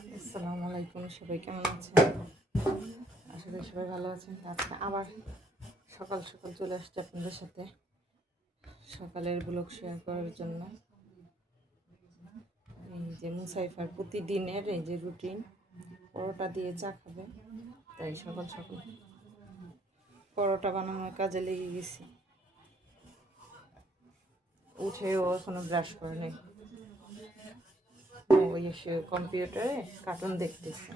আসসালামু আলাইকুম, সবাই কেমন আছেন? আশা করি সবাই ভালো আছেন। আজকে আবার সকাল সকাল চলে আসছে আপনাদের সাথে সকালের ব্লগ শেয়ার করার জন্য। এই যে মুসাইফার প্রতিদিনের এই যে রুটিন, পরোটা দিয়ে চা খাবে, তাই সকাল সকাল পরোটা বানানোর কাজে লেগে গেছি। উঠেও এখনো ব্রাশ করে নেই, ওই এসে কম্পিউটারে কার্টুন দেখতেছে।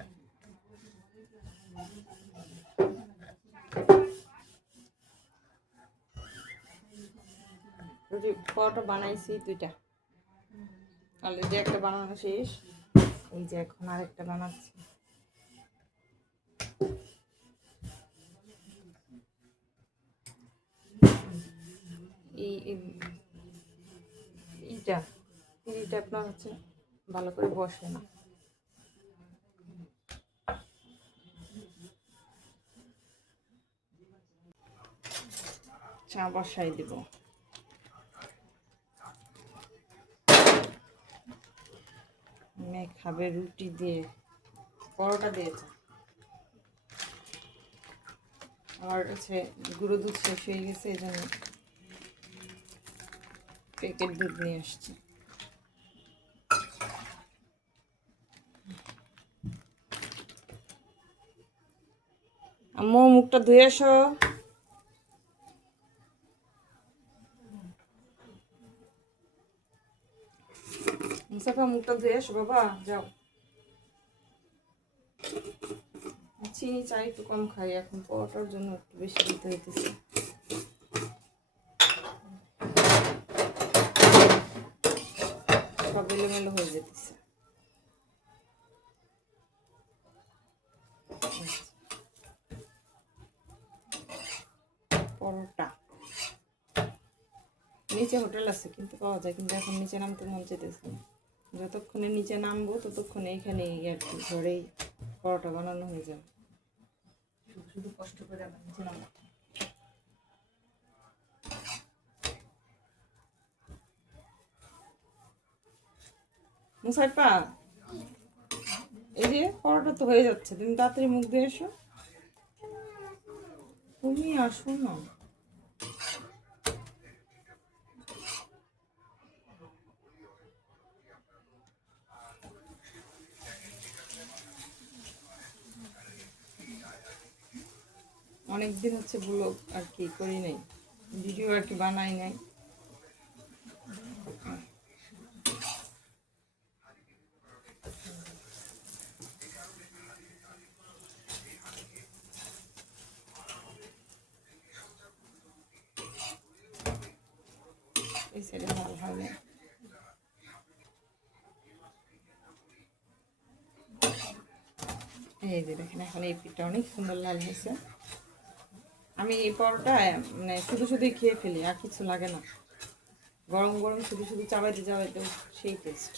রুটি পরোটা বানাইছি দুইটা, অলরেডি একটা বানানো শেষ, এই যে এখন আরেকটা বানাচ্ছি। এইটা এইটা আপনার হচ্ছে ভালো করে বসে না। চা বসাই দেব। মেয়ে খাবে রুটি দিয়ে, পরোটা দিয়েছে। আমার হচ্ছে গুঁড়ো দুধ শেষ হয়ে গেছে, এই জন্য প্যাকেট দুধ নিয়ে আসছি। আম্মু মুখটা ধুয়ে এসো। মুসাফা মুখটা ধুয়ে এসো বাবা, যাও। চিনি চা একটু কম খাই এখন, পরোটার জন্য একটু বেশি দিতে হইতেছে। সব এলোমেলো হয়ে যেতেছে। পরোটা নিচে হোটেল আছে কিন্তু পাওয়া যায়, কিন্তু এখন নিচে নামতে মন চাইতেছে না। যতক্ষণে নিচে নামবো ততক্ষণে এখানে আর কি ঘরেই পরোটা বানানো হয়ে যাবে। শুধু কষ্ট করে আবার নিচে নামবো। মুসাইফা, এই যে পরোটা তো হয়ে যাচ্ছে, তুমি তাড়াতাড়ি মুখ দিয়ে এসো। তুমি আসো না। অনেকদিন হচ্ছে ব্লগ আর কি করি নাই, ভিডিও আর কি বানাই নাই। এই সাইডে ভালো হয় না। এই যে দেখেন এখন এই পিঠটা অনেক সুন্দর লাল হয়েছে। আমি এই পরোটা মানে শুধু শুধুই খেয়ে ফেলি, আর কিছু লাগে না। গরম গরম শুধু শুধু চাবাইতে চাবাইতে সেই টেস্ট।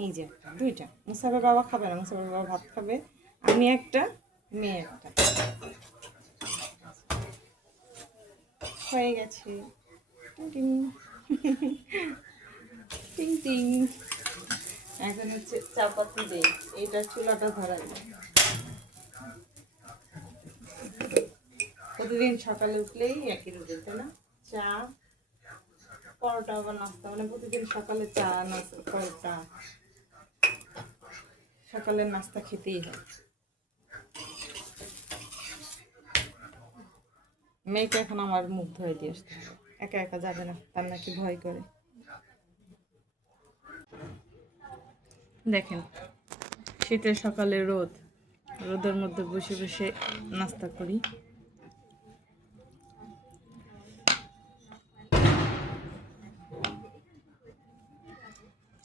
এই যে একটা দুইটা, মুসাফের বাবা খাবে না, মুসাফের বাবা ভাত খাবে, আমি একটা, মেয়ে একটা। হয়ে গেছে। টিং টিং টিং। এখন হচ্ছে চাপাতি দেই, এইটা চুলাটা ধরাই। প্রতিদিন সকালে উঠলেই একই রুটিন, তাই না? চা পরোটা বা নাস্তা, মানে প্রতিদিন সকালে চা নাস্তা পরোটা, সকালের নাস্তা খেতেই হয়। মেয়েকে এখন আমার মুখ ধুয়ে দিয়ে আসতে হবে, একা একা যাবে না, তার নাকি ভয় করে। দেখেন শীতের সকালে রোদ, রোদের মধ্যে বসে বসে নাস্তা করি।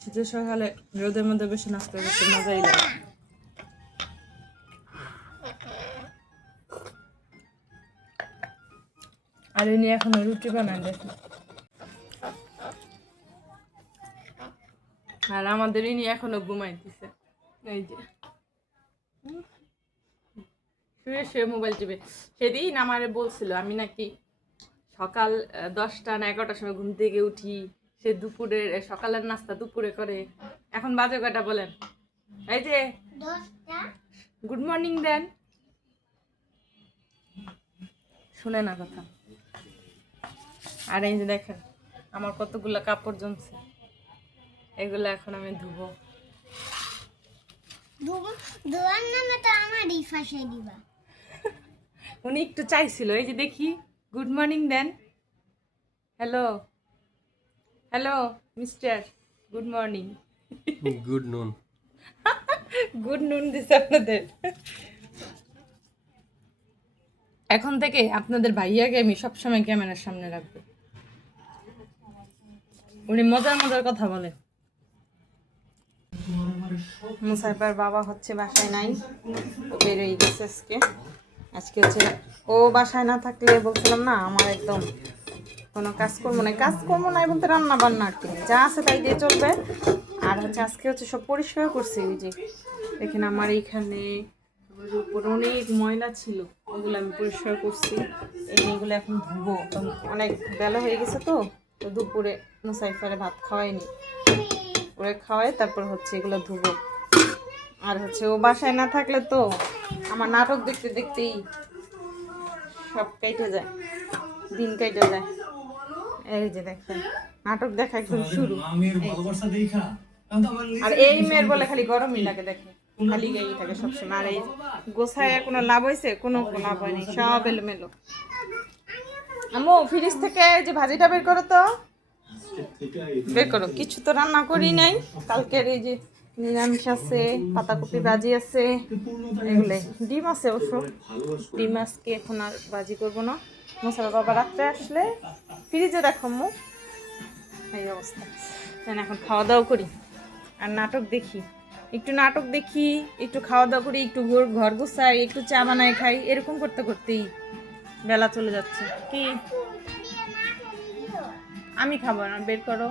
শীতের সকালে রোদের মধ্যে বসে নাস্তা করতে মজাই লাগে। আর ইনি এখনো রুটি বানান দেখেন, আর আমাদের ইনি এখনো ঘুমাইতেছে। এই যে শুয়ে শুয়ে মোবাইল টিপে। সেদিন আমারে বলছিল আমি নাকি সকাল 10টা না 11টার সময় ঘুম থেকে উঠি, সে দুপুরের সকালের নাস্তা দুপুরে করে। এখন বাজে কয়টা বলেন? এই যে গুড মর্নিং দেন, শুনে না কথা। আর এই যে দেখেন আমার কতগুলো কাপড় জমছে, এগুলো এখন আমি ধুবো। উনি একটু চাইছিল, এই যে দেখি গুড মর্নিং দেন। Hello hello mister, good morning. Good noon. Good noon দিছে আপনাদের। এখন থেকে আপনাদের ভাইয়াকে আমি সবসময় ক্যামেরার সামনে রাখবো, উনি মজার মজার কথা বলে। মুসাইফার বাবা হচ্ছে বাসায় নাই, ও বেরোই গেছে আজকে। আজকে হচ্ছে ও বাসায় না থাকলে বলছিলাম না আমার একদম কোনো কাজকর্ম নাই বলতে রান্না বান্না আর কি যা আছে তাই দিয়ে চলবে। আর হচ্ছে আজকে হচ্ছে সব পরিষ্কার করছি, ওই যে দেখেন আমার এইখানে উপরে অনেক ময়লা ছিল, ওগুলো আমি পরিষ্কার করছি। এইগুলো এখন ধুবো, অনেক বেলা হয়ে গেছে তো দুপুরে মুসাইফারে ভাত খাওয়াইনি, ওরে খাওয়াই তারপর হচ্ছে এগুলো ধুবো। আর হচ্ছে ও বাসায় না থাকলে তো আমার নাটক দেখতে দেখতেই সব কেটে যায়, দিন কেটে যায়। এই যে দেখেন নাটক দেখা একদম শুরু। আর এই মেয়ের বলে খালি গরমই লাগে, দেখে খালি গাই থাকে সবসময়। আর এই গোছায় কোনো লাভ হয়েছে? কোনো লাভ হয়নি, সব এলোমেলো। আম্মু ফ্রিজ থেকে যে ভাজিটা বের করো তো, বের করো। কিছু তো রান্না করি নাই, কালকের এই যে নিরামিষ আছে, পাতাকপি ভাজি আছে, এগুলো ডিম আছে অবশ্য। ডিম আজকে এখন আর ভাজি করবো না, মশলা বাবা রাত্রে আসলে ফ্রিজে রাখো মু। এই অবস্থা। এখন খাওয়া দাওয়া করি আর নাটক দেখি, একটু নাটক দেখি, একটু খাওয়া দাওয়া করি, একটু ঘর গুছাই, একটু চা বানাই খাই, এরকম করতে করতেই বেলা চলে যাচ্ছে। কি আমি খাবো না, বের করো।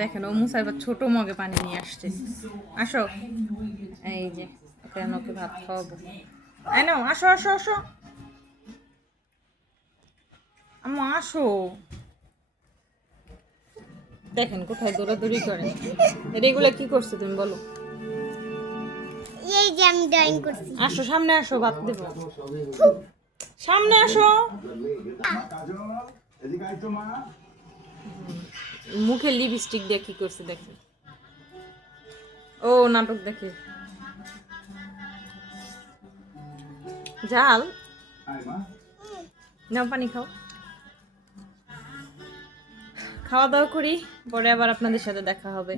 দেখেন ও মুসাইফার ছোট মগে পানি নিয়ে আসছে, আসো। এই যে কেন ওকে ভাত খাওয়াবো, এই নাও, আসো আসো আসো আম্মু আসো। দেখেন কোথায় দৌড়াদৌড়ি করে। এগুলো কি করছো তুমি বলো? এই যে আমি ড্রয়িং করছি। আসো সামনে আসো, ভাত দেব, সামনে আসো। মুখে লিপস্টিক দিয়ে কি করছে দেখি, ও নাটক দেখে। জাল নাও, পানি খাও। খাওয়া দাওয়া করি, পরে আবার আপনাদের সাথে দেখা হবে।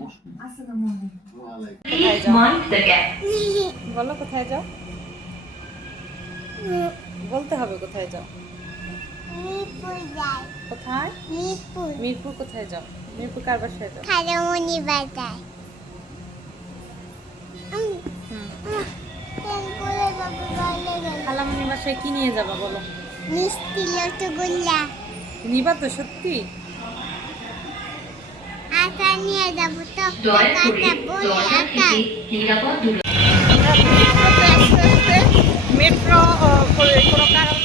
বলো কোথায় যাও, বলতে হবে কোথায় যাও। মিরপুর যাই। কোথায়? মিরপুর। মিরপুর কোথায় যাও? মিরপুর কার বাসায় যাও? খালামণি বাজায়। খালামণির বাসায় কি নিয়ে যাবা বলো? মিষ্টি রসগোল্লা। নিবা তো সত্যি? আটা নিয়ে যাবো তো, আটা বলে আটা। মেট্রো কোনো কারণে